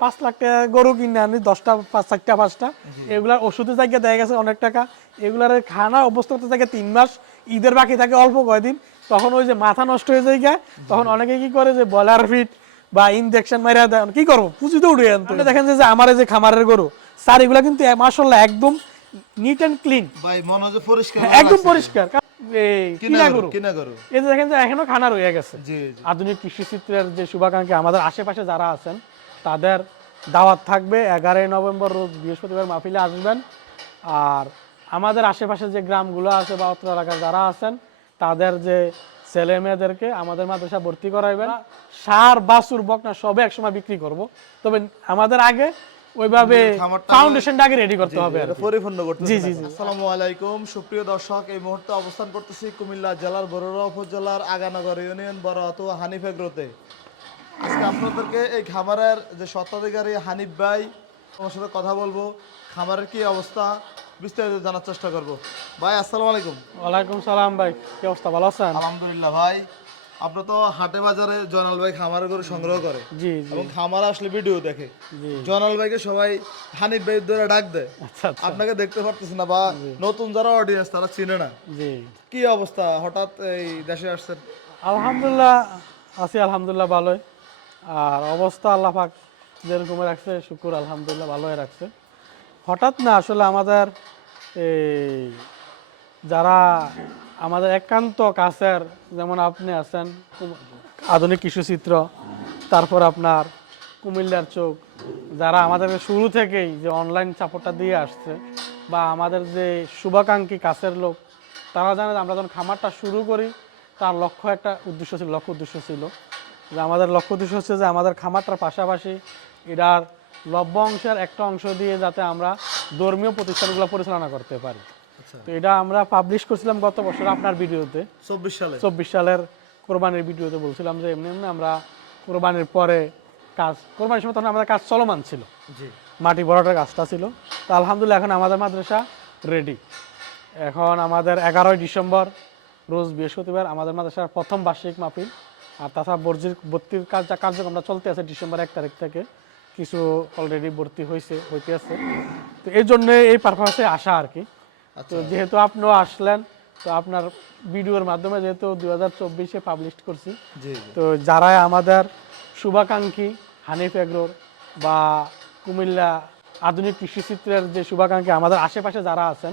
পাঁচ লাখ টাকা গরু কিনে আনি দশটা পাঁচ চারটা পাঁচটা। এগুলার ওষুধের জায়গায় দেখা গেছে অনেক টাকা। এগুলার খানা অবস্থা করতে থাকে তিন মাস ঈদের বাকি থাকে অল্প কয়দিন। তখন ওই যে মাথা নষ্ট হয়ে যায় গিয়া, তখন অনেকে কি করে যে বয়লার ফিট বা ইনজেকশন মারা দেয়। কি করব? পুঁজি তো উঠে আনতো দেখেন যে আমার এই যে খামারের গরু স্যার এগুলা কিন্তু মাসাল্লাহ একদম নিট অ্যান্ড ক্লিন ভাই মনে হয় পরিষ্কার। একদম পরিষ্কার এই যে দেখেন যে এখনও খানা রয়ে গেছে। আধুনিক কৃষি চিত্রের যে শুভাকাঙ্ক্ষী আমাদের আশেপাশে যারা আছেন তাদের দাওয়াত থাকবে। এগারোই নভেম্বর রোজ বৃহস্পতিবার মাহফিলে আসবেন। আর আমাদের আশেপাশে যে গ্রামগুলো আছে বা অত্র এলাকার যারা আছেন তাদের যে ছেলে মেয়েদেরকে আমাদের মাদ্রাসা ভর্তি করাইবেন। সার বাসুর বকনা সবে একসময় বিক্রি করব। তবে আমাদের আগে ওইভাবে রেডি করতে হবে। পরিপূর্ণ করতে জি, জি, জি। আসসালামু আলাইকুম সুপ্রিয় দর্শক এই মুহূর্তে অবস্থান করতেছি কুমিল্লা জেলার বড়ুয়া উপজেলার আগানগর ইউনিয়ন বড়াত হানিফ এগ্রোতে আজকে আপনাদেরকে এই খামারের যে স্বত্বাধিকারী হানিফ ভাই আমার সাথে কথা বলব। খামারের কি অবস্থা বিস্তারিত জানার চেষ্টা করব। ভাই আসসালামু আলাইকুম। ওয়ালাইকুম সালাম ভাই কি অবস্থা ভালো আছেন? আলহামদুলিল্লাহ ভাই আপনি তো হাটে বাজারে জয়নাল ভাই খামারের গরু সংগ্রহ করে। জি জি। এবং খামার আসলে ভিডিও দেখে। জয়নাল ভাইকে সবাই হানিফ ভাই ধরে ডাক দেয়। আচ্ছা আচ্ছা। আপনাকে দেখতে পারতেছি না বা নতুন যারা অডিয়েন্স তারা চিনে না। জি। কি অবস্থা হঠাৎ এই দেশে আসছেন? আলহামদুলিল্লাহ আছি আলহামদুলিল্লাহ ভালোই। আর অবস্থা আল্লাহ পাক যেরকম রাখছে, শুকুর, আলহামদুলিল্লাহ, ভালোই রাখছে। হঠাৎ না আসলে আমাদের এই যারা আমাদের একান্ত কাছের, যেমন আপনি আছেন আধুনিক কৃষিচিত্র, তারপর আপনার কুমিল্লার চোখ, যারা আমাদের শুরু থেকেই যে অনলাইন সাপোর্টটা দিয়ে আসছে বা আমাদের যে শুভাকাঙ্ক্ষী কাছের লোক, তারা জানে আমরা যখন খামারটা শুরু করি, তার লক্ষ্য একটা উদ্দেশ্য ছিল, লক্ষ্য উদ্দেশ্য ছিল যে আমাদের লক্ষ্য উদ্দেশ্য হচ্ছে যে আমাদের খামারটার পাশাপাশি এটার লভ্য অংশের একটা অংশ দিয়ে যাতে আমরা ধর্মীয় প্রতিষ্ঠানগুলো পরিচালনা করতে পারি। আচ্ছা। তো এটা আমরা পাবলিশ করছিলাম গত বছর আপনার ভিডিওতে। চব্বিশ সালে চব্বিশ সালের কোরবানির ভিডিওতে বলছিলাম যে এমনি এমনি আমরা কোরবানির পরে কাজ কোরবানির সময় তখন আমাদের কাজ চলমান ছিল। মাটি ভরাটার কাজটা ছিল। তো আলহামদুলিল্লাহ এখন আমাদের মাদ্রাসা রেডি এখন আমাদের এগারোই ডিসেম্বর রোজ বৃহস্পতিবার আমাদের মাদ্রাসার প্রথম বার্ষিক মাহফিল। আর তাছাড়া ভর্তির ভর্তির কাজ কার্যক্রমটা চলতে আছে ডিসেম্বর এক তারিখ থেকে। কিছু অলরেডি ভর্তি হয়েছে হইতে আছে। তো এই জন্য এই পারপাসে আসা আর কি। আচ্ছা। তো যেহেতু আপনিও আসলেন তো আপনার ভিডিওর মাধ্যমে যেহেতু দুই হাজার চব্বিশে পাবলিশ করছি তো যারা আমাদের শুভাকাঙ্ক্ষী হানিফ এগ্রোর বা কুমিল্লা আধুনিক কৃষিচিত্রের যে শুভাকাঙ্ক্ষী আমাদের আশেপাশে যারা আছেন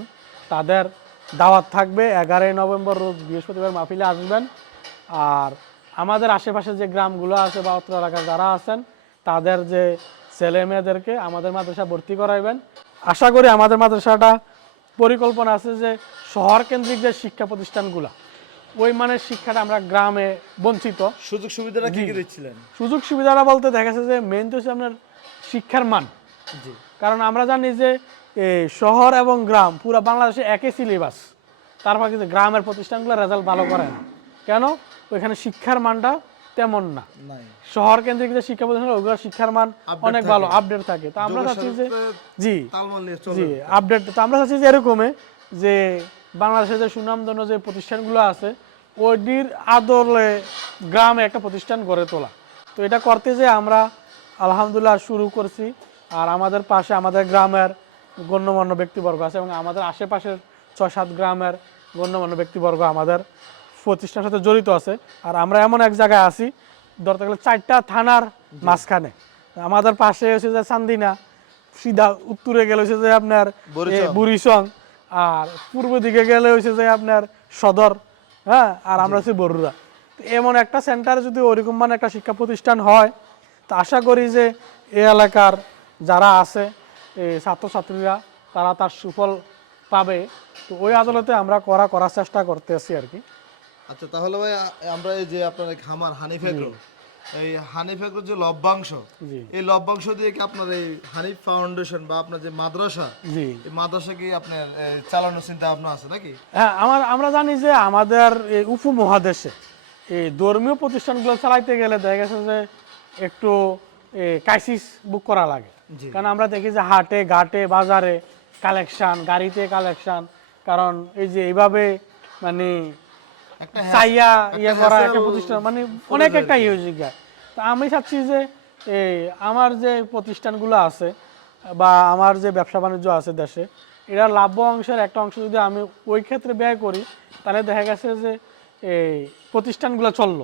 তাদের দাওয়াত থাকবে এগারোই নভেম্বর রোজ বৃহস্পতিবার মাহফিলে আসবেন। আর আমাদের আশেপাশে যে গ্রামগুলো আছে বা অত্র এলাকার যারা আছেন তাদের যে ছেলে মেয়েদেরকে আমাদের মাদ্রাসা ভর্তি করাইবেন। আশা করি আমাদের মাদ্রাসাটা পরিকল্পনা আছে যে শহর কেন্দ্রিক যে শিক্ষা প্রতিষ্ঠানগুলো ওই মানের শিক্ষাটা আমরা গ্রামে বঞ্চিত। সুযোগ সুবিধাটা কি কি দিচ্ছিলেন? সুযোগ সুবিধাটা বলতে দেখা যাচ্ছে যে মেন তো হচ্ছে আপনার শিক্ষার মান। জি। কারণ আমরা জানি যে শহর এবং গ্রাম পুরো বাংলাদেশে একই সিলেবাস তারপর কিন্তু গ্রামের প্রতিষ্ঠানগুলো রেজাল্ট ভালো করে না। কেন? ওইখানে শিক্ষার মানটা তেমন না। শহর কেন্দ্রিক যে শিক্ষা প্রতিষ্ঠান ওগুলো শিক্ষার মান অনেক ভালো আপডেট থাকে। তো আমরা চাচ্ছি যে জি। জি আপডেট তো আমরা চাচ্ছি যে এরকমই যে বাংলাদেশে যে সুনামধন্য যে প্রতিষ্ঠানগুলো আছে ওইটির আদলে গ্রামে একটা প্রতিষ্ঠান গড়ে তোলা। তো এটা করতে যে আমরা আলহামদুলিল্লাহ শুরু করছি আর আমাদের পাশে আমাদের গ্রামের গণ্যমান্য ব্যক্তিবর্গ আছে এবং আমাদের আশেপাশের ছয় সাত গ্রামের গণ্যমান্য ব্যক্তিবর্গ আমাদের প্রতিষ্ঠানের সাথে জড়িত আছে। আর আমরা এমন এক জায়গায় আছি ধরতে গেলে চারটা থানার মাঝখানে। আমাদের পাশে হচ্ছে যে চান্দিনা সিধা উত্তরে গেলে হচ্ছে যে আপনার। এ, আর পূর্ব দিকে গেলে হচ্ছে যে আপনার সদর হ্যাঁ আর আমরা হচ্ছে বরুড়া। তো এমন একটা সেন্টার যদি ওইরকম মানে একটা শিক্ষা প্রতিষ্ঠান হয় তো আশা করি যে এই এলাকার যারা আছে এই ছাত্রছাত্রীরা তারা তার সুফল পাবে। তো ওই আদালতে আমরা করা করার চেষ্টা করতেছি আর কি। আচ্ছা তাহলে ভাই আমরা এই যে আপনার খামার হানিফ এগ্রো এই হানিফ এগ্রো যে লভ্যাংশ এই লভ্যাংশ দিয়ে কি আপনার এই হানিফ ফাউন্ডেশন বা আপনার যে মাদ্রাসা জি। এই মাদ্রাসা কি আপনার চালানোর চিন্তা ভাবনা আছে নাকি? হ্যাঁ আমার আমরা জানি যে আমাদের এই উপমহাদেশে এই ধর্মীয় প্রতিষ্ঠানগুলো চালাইতে গেলে দেখা গেছে যে একটু ক্রাইসিস বুক করা লাগে। কারণ আমরা দেখি যে হাটে ঘাটে বাজারে কালেকশন গাড়িতে কালেকশন কারণ এই যে এইভাবে মানে চাইয়া ইয়ে করা একটা প্রতিষ্ঠান মানে অনেক একটা ইয়ে যায় তো আমি চাচ্ছি যে এই আমার যে প্রতিষ্ঠানগুলো আছে বা আমার যে ব্যবসা বাণিজ্য আছে দেশে এরা লাভ্য অংশের একটা অংশ যদি আমি ওই ক্ষেত্রে ব্যয় করি তাহলে দেখা গেছে যে এই প্রতিষ্ঠানগুলো চলল।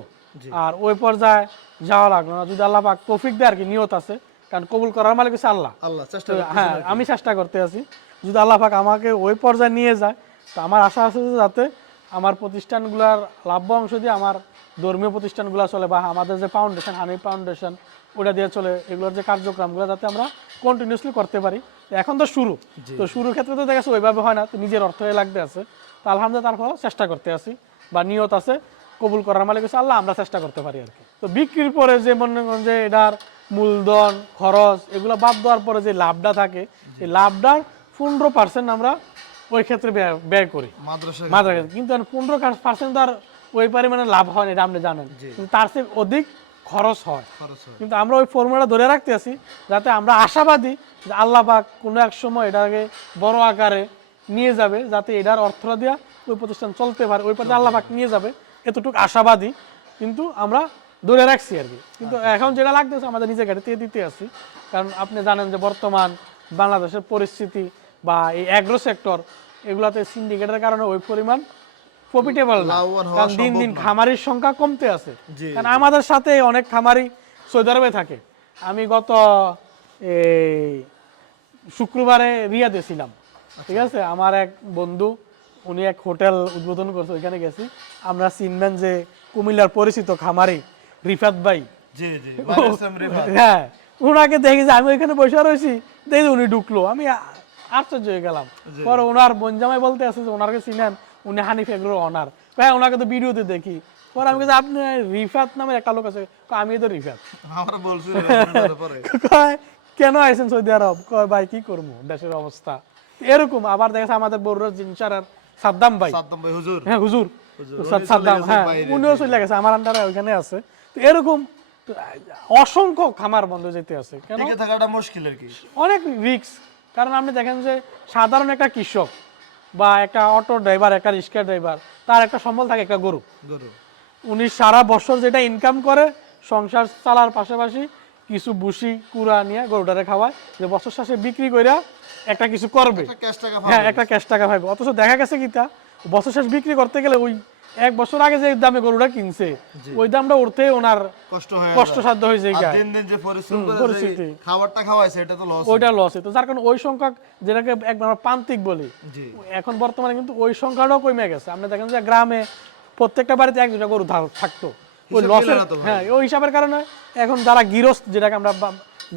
আর ওই পর্যায়ে যাওয়া লাগল না। যদি আল্লাহ পাক তৌফিক দেয় আর কি নিয়ত আছে। কারণ কবুল করার মালিক হচ্ছে আল্লাহ। আল্লাহ চেষ্টা হ্যাঁ আমি চেষ্টা করতে আছি। যদি আল্লাহ পাক আমাকে ওই পর্যায়ে নিয়ে যায় তো আমার আশা আছে যে যাতে আমার প্রতিষ্ঠানগুলোর লাভ্য অংশ দিয়ে আমার ধর্মীয় প্রতিষ্ঠানগুলো চলে বা আমাদের যে ফাউন্ডেশন হানি ফাউন্ডেশন ওটা দিয়ে চলে। এগুলোর যে কার্যক্রমগুলো যাতে আমরা কন্টিনিউসলি করতে পারি। এখন তো শুরু। তো শুরুর ক্ষেত্রে তো দেখা ওইভাবে হয় না। তো নিজের অর্থ লাগতে আছে। তো আলহামদুলিল্লাহ তারপর চেষ্টা করতে আছি বা নিয়ত আছে কবুল করার মালিক হচ্ছে আল্লাহ আমরা চেষ্টা করতে পারি আর কি তো বিক্রির পরে যে মনে করেন যে এটার মূলধন খরচ এগুলো বাদ দেওয়ার পরে যে লাভটা থাকে এই লাভটার পনেরো পার্সেন্ট আমরা ওই ক্ষেত্রে ব্যয় করি। মাদ্রাসা মাদ্রাসা কিন্তু পনেরো পার্সেন্ট তো আর ওই পরিমাণে লাভ হয় না এটা আপনি জানেন। কিন্তু তার চেয়ে অধিক খরচ হয়। কিন্তু আমরা ওই ফর্মুলাটা ধরে রাখতে আছি যাতে আমরা আশাবাদী যে আল্লাহ পাক কোনো এক সময় এটাকে বড় আকারে নিয়ে যাবে যাতে এটার অর্থ দিয়া ওই প্রতিষ্ঠান চলতে পারে ওই পর্যায়ে আল্লাহ পাক নিয়ে যাবে এতটুকু আশাবাদী কিন্তু আমরা ধরে রাখছি আর কি। কিন্তু এখন যেটা লাগতেছে আমাদের নিজে গাড়িতে দিতে আছি। কারণ আপনি জানেন যে বর্তমান বাংলাদেশের পরিস্থিতি বা এই অ্যাগ্রো সেক্টর এগুলাতে সিন্ডিকেটের কারণে ওই পরিমাণ প্রফিটেবল না। কারণ দিন দিন খামারির সংখ্যা কমতে আছে। কারণ আমাদের সাথে অনেক খামারি সৌদি আরবে থাকে। আমি গত এই শুক্রবারে রিয়াদে ছিলাম। ঠিক আছে? আমার এক বন্ধু উনি এক হোটেল উদ্বোধন করছে ওইখানে গেছি। আমরা চিনবেন যে কুমিল্লার পরিচিত খামারি রিফাত ভাই। হ্যাঁ ওনাকে দেখি যে আমি ওইখানে বসে রয়েছি দেখি উনি ঢুকলো। আমি আশ্চর্য হয়ে গেলাম। পরে ওনার বনজামাই বলতে আছে যে ওনাকে চিনেন উনি হানিফ এগ্রোর অনার হ্যাঁ ওনাকে তো ভিডিওতে দেখি। পরে আমি কাছে আপনি রিফাত নামের একটা লোক আছে। আমি তো রিফাত। আমরা বলছি কেন আইছেন সৌদি আরব? কয় ভাই কি করব? দেশের অবস্থা। এরকম আবার দেখা যাচ্ছে আমাদের বড় জিনসার সাদ্দাম ভাই। সাদ্দাম ভাই হুজুর। হ্যাঁ হুজুর। সাদ্দাম হ্যাঁ উনিও চলে গেছে আমার আন্ডারে ওইখানে আছে। তো এরকম অসংখ্য খামার বন্ধ যেতে আছে। কেন? থাকাটা মুশকিল আর কি? অনেক রিস্ক কারণ আপনি দেখেন যে সাধারণ একটা কৃষক বা একটা অটো ড্রাইভার একটা রিক্সা ড্রাইভার তার একটা সম্বল থাকে একটা গরু। গরু। উনি সারা বছর যেটা ইনকাম করে সংসার চালার পাশাপাশি কিছু বুসি কুড়া নিয়ে গরুটারে খাওয়ায় যে বছর শেষে বিক্রি করে একটা কিছু করবে। হ্যাঁ একটা ক্যাশ টাকা পাইবে। অথচ দেখা গেছে কি তা বছর শেষ বিক্রি করতে গেলে ওই এক বছর আগে যে দামে গরুটা কিনছে ওই দামটা উঠতে ওনার কষ্ট হয়ে কষ্টসাধ্য হয়ে যায় আর দিন দিন যে পরিশ্রম করে। খাবারটা খাওয়াইছে এটা তো লস ওইটা লস তো যার কারণে ওই সংখ্যা যেটাকে একবার আমরা প্রান্তিক বলি এখন বর্তমানে কিন্তু ওই সংখ্যাটাও কমে গেছে। আপনি দেখেন যে গ্রামে প্রত্যেকটা বাড়িতে এক দুটা গরু থাকতো। ওই লসের। হ্যাঁ ওই হিসাবের কারণে এখন যারা গৃহস্থ যেটাকে আমরা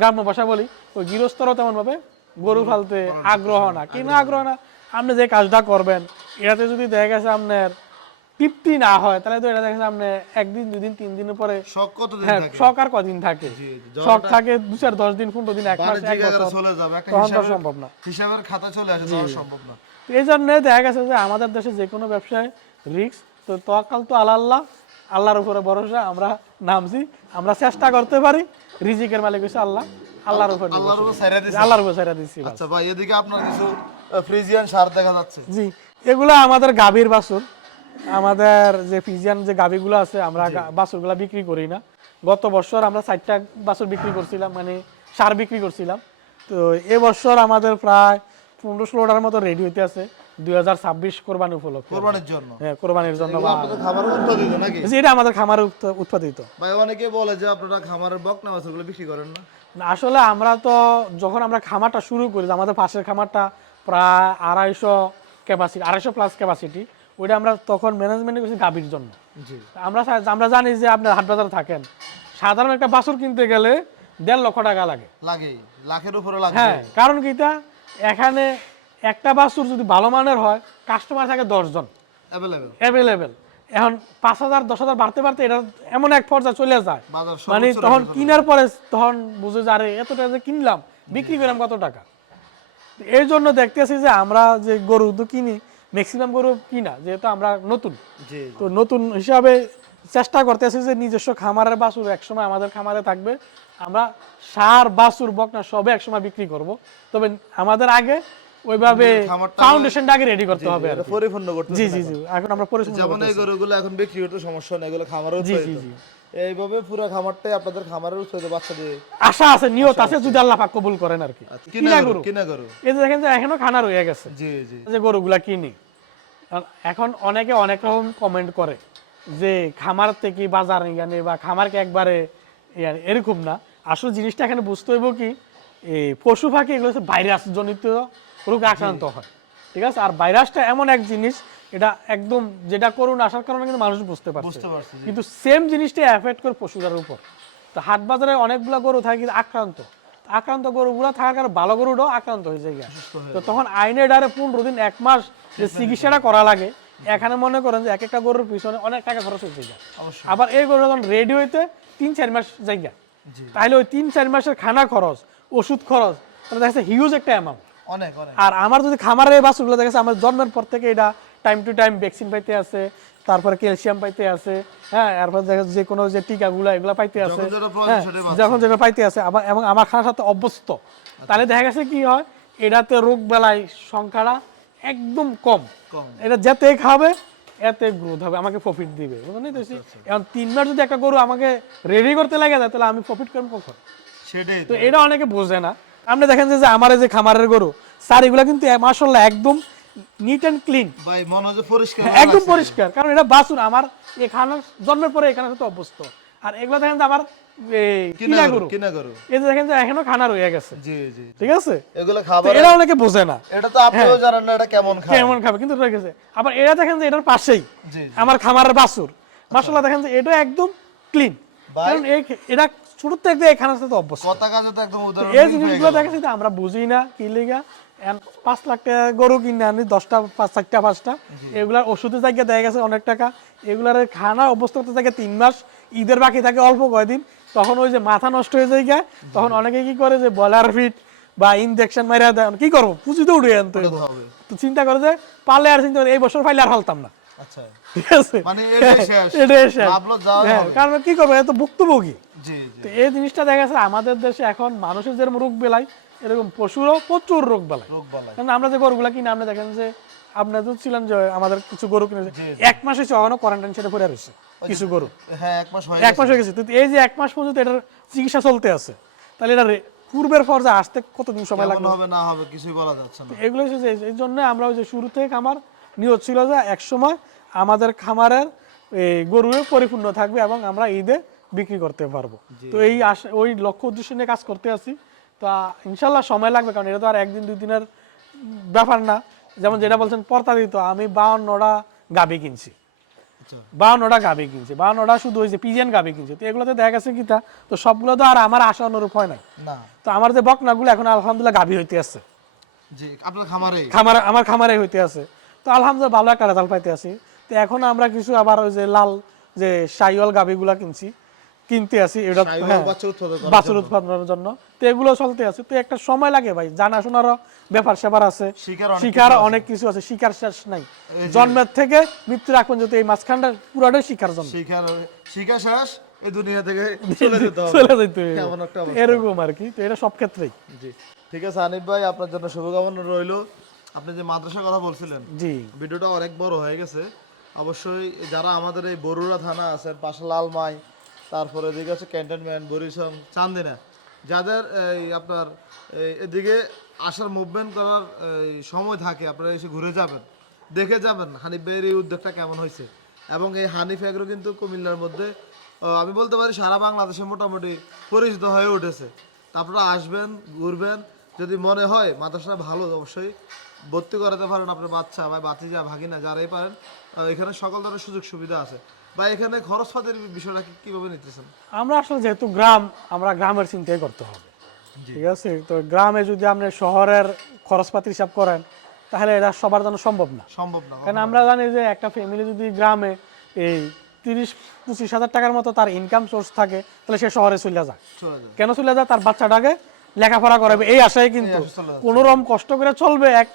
গ্রাম্য ভাষা বলি ওই গৃহস্থরাও তেমন ভাবে গরু ফালতে আগ্রহ না। কেন আগ্রহ না। আপনি যে কাজটা করবেন এটাতে যদি দেখা গেছে আপনার তৃপ্তি না হয় তাহলে তো এটা দেখা গেছে আপনি একদিন দুদিন তিন দিনের পরে শখ কতদিন হ্যাঁ থাকে? শখ আর কদিন থাকে? শখ থাকে দু চার দশ দিন পনেরো দিন এক মাস এক বছর চলে যাবে তখন তো সম্ভব না। হিসাবের খাতা চলে আসে তখন সম্ভব না। এই জন্য দেখা গেছে যে আমাদের দেশে যে কোনো ব্যবসায় রিস্ক তো তকাল তো আল্লাহ আল্লাহ আল্লাহর উপরে ভরসা আমরা নামছি আমরা চেষ্টা করতে পারি রিজিকের মালিক হচ্ছে আল্লাহ আল্লাহর উপর। আল্লাহর উপর ছাইরা দিছে। আল্লাহর উপর ছেড়ে দিচ্ছি আচ্ছা ভাই এদিকে আপনার কিছু ফ্রিজিয়ান সার দেখা যাচ্ছে। জি এগুলো আমাদের গাভীর বাছুর। আমাদের যে ফিজিয়ান যে গাভীগুলো আছে আমরা বাছুরগুলা বিক্রি করি না। গত বছর আমরা চারটা বাছুর বিক্রি করছিলাম মানে সার বিক্রি করছিলাম। তো এবছর আমাদের প্রায় পনেরো ষোলোটার মতো রেডি হইতে আছে। দুই হাজার ছাব্বিশ কোরবানি উপলক্ষে। কোরবানির জন্য? হ্যাঁ কোরবানির জন্য উৎপাদিত নাকি? এটা আমাদের খামারে উৎপাদিত। ভাই অনেকে বলে যে আপনারা খামারের বকনা বিক্রি করেন না, আসলে আমরা তো যখন আমরা খামারটা শুরু করি আমাদের পাশের খামারটা প্রায় আড়াইশো ক্যাপাসিটি আড়াইশো প্লাস ক্যাপাসিটি ওইটা আমরা তখন ম্যানেজমেন্ট করছি গাভীর জন্য। আমরা আমরা জানি যে আপনার হাট বাজারে থাকেন। সাধারণ একটা বাছুর কিনতে গেলে দেড় লক্ষ টাকা লাগে। লাগেই লাখের উপরে লাগে হ্যাঁ কারণ কিটা এখানে একটা বাছুর যদি ভালো মানের হয় কাস্টমার থাকে দশজন। অ্যাভেলেবেল অ্যাভেলেবেল এখন পাঁচ হাজার দশ হাজার বাড়তে বাড়তে এটা এমন এক পর্যায়ে চলে যায়। মানে তখন কিনার পরে তখন বুঝে যে আরে এত টাকা যে কিনলাম বিক্রি করলাম কত টাকা? এই জন্য দেখতেছি যে আমরা যে গরু তো কিনি ম্যাক্সিমাম গরু কিনা যেহেতু আমরা নতুন। তো নতুন হিসাবে চেষ্টা করতেছি যে নিজস্ব খামারের বাছুর একসময় আমাদের খামারে থাকবে। আমরা সার বাছুর বকনা সবে একসময় বিক্রি করব। তবে আমাদের আগে ওইভাবে ফাউন্ডেশনটা আগে রেডি করতে হবে আর পরিপূর্ণ করতে জি জি জি এখন আমরা পরিশ্রম যেমন এই গরুগুলো এখন বিক্রি হতে সমস্যা নেই এগুলো খামারও জি জি জি। এইভাবে পুরো খামারটাই আপনাদের খামারের দিয়ে। আশা আছে নিয়ত আছে যদি আল্লাহ পাক কবুল করেন আর কি। আচ্ছা, কিনা গরু। কিনা গরু। এই যে দেখেন যে এখনও খানা রয়ে গেছে। জি জি। যে গরুগুলা কিনি এখন অনেকে অনেক রকম কমেন্ট করে যে খামার থেকে বাজার এখানে বা খামারকে একবারে ইয়ার এরকম না। আসল জিনিসটা এখানে বুঝতে হইব কি এই পশু পাখি এগুলো হচ্ছে ভাইরাস জনিত রোগে আক্রান্ত হয়। ঠিক আছে? আর ভাইরাসটা এমন এক জিনিস এটা একদম যেটা করুন আসার কারণে কিন্তু মানুষ বুঝতে পারছে। বুঝতে পারছি কিন্তু সেম জিনিসটা এফেক্ট করে পশুদের উপর। তো হাট বাজারে অনেকগুলো গরু থাকে কিন্তু আক্রান্ত। আক্রান্ত গরুগুলো থাকার কারণে ভালো গরুটাও আক্রান্ত হয়ে যায় তো তখন আইনের ডারে পনেরো দিন এক মাস যে চিকিৎসাটা করা লাগে এখানে মনে করেন যে এক একটা গরুর পিছনে অনেক টাকা খরচ হয়ে যায় আবার এই গরু যখন রেডি হইতে তিন চার মাস জায়গা জি। তাহলে ওই তিন চার মাসের খানা খরচ ওষুধ খরচ তাহলে দেখা যাচ্ছে হিউজ একটা অ্যামাউন্ট অনেক আর আমার যদি খামারের বাছুরগুলো দেখা যাচ্ছে আমার জন্মের পর থেকে এটা টাইম টু টাইম ভ্যাকসিন পাইতে আছে তারপরে ক্যালসিয়াম পাইতে আছে হ্যাঁ এরপর দেখা যে কোনো যে টিকাগুলো এগুলো পাইতে আছে। যখন যেটা প্রয়োজন হ্যাঁ। যখন যেটা পাইতে আছে আবার এবং আমার খানার সাথে অভ্যস্ত। তাহলে দেখা গেছে কি হয় এটাতে রোগ বেলায় সংখ্যাটা একদম কম। এটা যেতে খাবে এতে গ্রোথ হবে আমাকে প্রফিট দিবে বুঝলেন তো এখন তিন মাস যদি একটা গরু আমাকে রেডি করতে লাগে যায় তাহলে আমি প্রফিট করব কখন? সেটাই তো এটা অনেকে বোঝে না। আপনি দেখেন যে আমার এই যে খামারের গরু স্যার এগুলো কিন্তু মাসাল্লাহ একদম নিট অ্যান্ড ক্লিন ভাই মনে হয় পরিষ্কার একদম পরিষ্কার কারণ এটা বাসুর আমার এখানে জন্মের পরে এখানে সাথে অভ্যস্ত। আর এগুলো দেখেন যে আমার এই, কিনা কিনা গরু গরু। কিনা গরু। এই যে দেখেন যে এখনও খানা রয়ে গেছে। জি জি ঠিক আছে? এগুলো খাবার এটা অনেকে বোঝে না। এটা তো আপনিও জানেন না এটা কেমন খায়। কেমন খাবে কিন্তু রয়ে গেছে। আবার এটা দেখেন যে এটার পাশেই আমার খামারের বাসুর। মাসাল্লাহ দেখেন যে এটা একদম ক্লিন কারণ এটা ছোট থেকে এখানের সাথে অভ্যস্ত কথা কাজে তো একদম উদাহরণ এই জিনিসগুলো তো আমরা বুঝি না কি লিগা। পাঁচ লাখ টাকা গরু কিনে আনি দশটা পাঁচ চারটা পাঁচটা। এগুলার ওষুধের জায়গায় দেখা গেছে অনেক টাকা। এগুলার খানা অবস্থা করতে থাকে তিন মাস ঈদের বাকি থাকে অল্প কয়দিন। তখন ওই যে মাথা নষ্ট হয়ে যায় তখন অনেকে কি করে যে বয়লার ফিট বা ইনজেকশন মারিয়া দেয়। কি করব? পুঁজি তো উঠে আনতে তো চিন্তা করে যে পারলে আর চিন্তা করে এই বছর পাইলে আর ফালতাম না। ঠিক আছে? মানে এটাই শেষ। হ্যাঁ। কারণ কি করব এত ভুক্তভোগী। তো এই জিনিসটা দেখা যাচ্ছে আমাদের দেশে এখন মানুষের যেরকম রোগ বেলায় এরকম পশুরও প্রচুর রোগ বেলায়। কারণ আমরা যে গরুগুলা কিনে আপনি দেখেন যে আপনার তো ছিলেন যে আমাদের কিছু গরু কিনেছে। এক মাস হয়েছে এখনও কোয়ারেন্টাইন সেটা পড়ে রয়েছে কিছু গরু। হ্যাঁ এক মাস হয়ে এক মাস হয়ে গেছে। তো এই যে এক মাস পর্যন্ত এটার চিকিৎসা চলতে আছে তাহলে এটা পূর্বের পর্যায়ে আসতে কতদিন সময় লাগবে হবে না হবে কিছুই বলা যাচ্ছে না। এগুলো হচ্ছে এই জন্য আমরা ওই যে শুরু থেকে আমার নিয়ত ছিল যে এক সময় আমাদের খামারের এই গরু পরিপূর্ণ থাকবে এবং আমরা ঈদে বিক্রি করতে পারব। তো এই ওই লক্ষ্য উদ্দেশ্য নিয়ে কাজ করতে আছি। তা ইনশাল্লাহ সময় লাগবে কারণ এটা তো আর একদিন দুই দিনের ব্যাপার না। যেমন যেটা বলছেন পর্তাদিত আমি বাউন্নটা গাবি কিনছি। আচ্ছা। বাউন্নটা গাবি কিনছি। বাউন্নটা শুধু ওই যে পিজিয়ান গাবি কিনছি। তো এগুলোতে দেখা গেছে কি তা তো সবগুলো তো আর আমার আশা অনুরূপ হয় না। তো আমার যে বকনাগুলো এখন আলহামদুলিল্লাহ গাবি হইতে আছে। আমার খামারে হইতে আছে। তো আলহামদুলিল্লাহ ভালো একটা রেজাল্ট পাইতে আছি। তো এখন আমরা কিছু আবার ওই যে লাল যে সাইওয়াল গাবিগুলা কিনছি কিনতে আছি এটা হ্যাঁ, বাছুর উৎপাদনের জন্য। তো এগুলো চলতে আছে। তো একটা সময় লাগে ভাই জানাশোনারও ব্যাপার স্যাপার আছে। শিকার অনেক কিছু আছে। শিকার শেষ নাই। জন্মের থেকে মৃত্যুর আগ পর্যন্ত এই মাঝখানটা পুরাটাই শিকার জন্য শিখার শিখা শেষ এই দুনিয়া থেকে চলে যেতে হবে। চলে যেতে। এরকম আর কি। তো এটা সব ক্ষেত্রেই। জি। ঠিক আছে হানিফ ভাই আপনার জন্য শুভকামনা রইল। আপনি যে মাদ্রাসার কথা বলছিলেন জি। ভিডিওটা অনেক বড় হয়ে গেছে। অবশ্যই যারা আমাদের এই বরুড়া থানা আছেন পাশে লালমাই তারপরে এদিকে আছে ক্যান্টনমেন্ট বরিশং চান্দিনা যাদের এই আপনার এদিকে আসার মুভমেন্ট করার সময় থাকে আপনারা এসে ঘুরে যাবেন দেখে যাবেন হানিফ ভাইয়ের এই উদ্যোগটা কেমন হয়েছে। এবং এই হানিফ এগ্রো কিন্তু কুমিল্লার মধ্যে আমি বলতে পারি সারা বাংলাদেশে মোটামুটি পরিচিত হয়ে উঠেছে। তারপরে আসবেন ঘুরবেন যদি মনে হয় মাদ্রাসা ভালো অবশ্যই ভর্তি করাতে পারেন আপনার বাচ্চা বা বাতিজা ভাগিনা যারাই পারেন। এখানে সকল ধরনের সুযোগ সুবিধা আছে। বা এখানে খরচপাতির বিষয়টা কীভাবে নিতেছেন? আমরা আসলে যেহেতু গ্রাম আমরা গ্রামের চিন্তাই করতে হবে। ঠিক আছে? তো গ্রামে যদি আপনি শহরের খরচপাতি হিসাব করেন তাহলে এটা সবার জন্য সম্ভব না। সম্ভব না কারণ আমরা জানি যে একটা ফ্যামিলি যদি গ্রামে এই তিরিশ পঁচিশ হাজার টাকার মতো তার ইনকাম সোর্স থাকে তাহলে সে শহরে চলে যায়। চলে যায়। কেন চলে যায়? তার বাচ্চাটাকে লেখাপড়া করাবে। এই আশায় কিন্তু কোনো রকম কষ্ট করে চলবে এক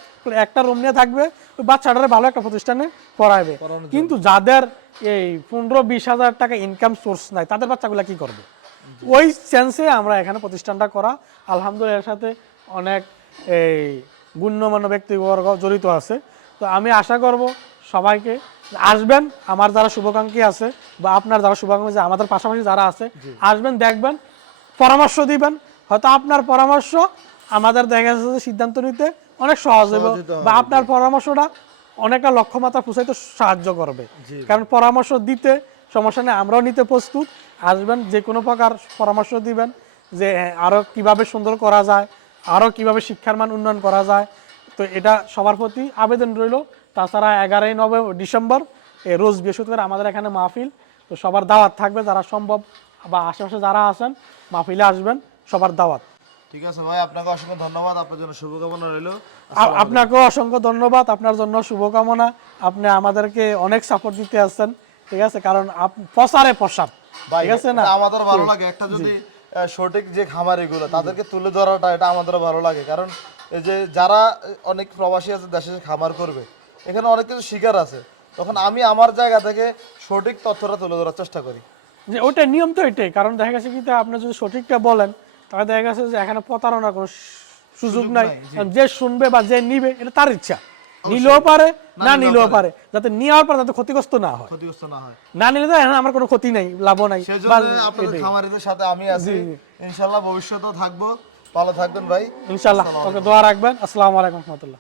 একটা রুম নিয়ে থাকবে বাচ্চাটারে ভালো একটা প্রতিষ্ঠানে পড়াবে। কিন্তু যাদের এই পনেরো বিশ হাজার টাকা ইনকাম সোর্স নাই তাদের বাচ্চাগুলো কি করবে? ওই সেন্সে আমরা এখানে প্রতিষ্ঠানটা করা। আলহামদুলিল্লাহ এর সাথে অনেক এই গুণ্যমান্য ব্যক্তিবর্গ জড়িত আছে। তো আমি আশা করব সবাইকে আসবেন আমার যারা শুভাকাঙ্ক্ষী আছে বা আপনার যারা শুভাকাঙ্ক্ষী আমাদের পাশাপাশি যারা আছে আসবেন দেখবেন পরামর্শ দিবেন। হয়তো আপনার পরামর্শ আমাদের দেখা যাচ্ছে যে সিদ্ধান্ত নিতে অনেক সহজ হবে বা আপনার পরামর্শটা অনেকটা লক্ষ্যমাত্রা পৌঁছাইতে সাহায্য করবে। কারণ পরামর্শ দিতে সমস্যা নেই আমরাও নিতে প্রস্তুত। আসবেন যে কোনো প্রকার পরামর্শ দিবেন যে হ্যাঁ, আরও কীভাবে সুন্দর করা যায় আরও কীভাবে শিক্ষার মান উন্নয়ন করা যায়। তো এটা সবার প্রতি আবেদন রইল। তাছাড়া এগারোই নভেম্বর ডিসেম্বর এ রোজ বৃহস্পতিবার আমাদের এখানে মাহফিল। তো সবার দাওয়াত থাকবে যারা সম্ভব বা আশেপাশে যারা আছেন মাহফিলে আসবেন। সবার দাওয়াত। ঠিক আছে ভাই আপনাকে অসংখ্য ধন্যবাদ আপনার জন্য শুভকামনা রইল। আপনাকেও অসংখ্য ধন্যবাদ আপনার জন্য শুভকামনা। আপনি আমাদেরকে অনেক সাপোর্ট দিতে আসছেন ঠিক আছে? কারণ প্রসারে প্রসার ঠিক আছে না? আমাদের ভালো লাগে। একটা যদি সঠিক যে খামারি গুলো তাদেরকে তুলে ধরাটা এটা আমাদের ভালো লাগে। কারণ এই যে যারা অনেক প্রবাসী আছে দেশে খামার করবে এখানে অনেক কিছু শিকার আছে। তখন আমি আমার জায়গা থেকে সঠিক তথ্যটা তুলে ধরার চেষ্টা করি। যে ওইটা নিয়ম তো ওইটাই কারণ দেখা গেছে কি আপনি যদি সঠিকটা বলেন তাহলে দেখা গেছে যে এখানে প্রতারণার কোনো সুযোগ নাই। যে শুনবে বা যে নিবে এটা তার ইচ্ছা। নিলেও পারে না নিলেও পারে। যাতে নেওয়ার পর যাতে ক্ষতিগ্রস্ত না হয়। ক্ষতিগ্রস্ত না হয়। না নিলে তো এখন আমার কোনো ক্ষতি নাই লাভও নাই। সেজন্য আপনাদের খামারিদের সাথে আমি আছি। ইনশাল্লাহ ভবিষ্যতেও থাকব। ভালো থাকবেন ভাই। ইনশাল্লাহ। তোকে দোয়া রাখবেন। আসসালামু আলাইকুম রহমতুল্লাহ।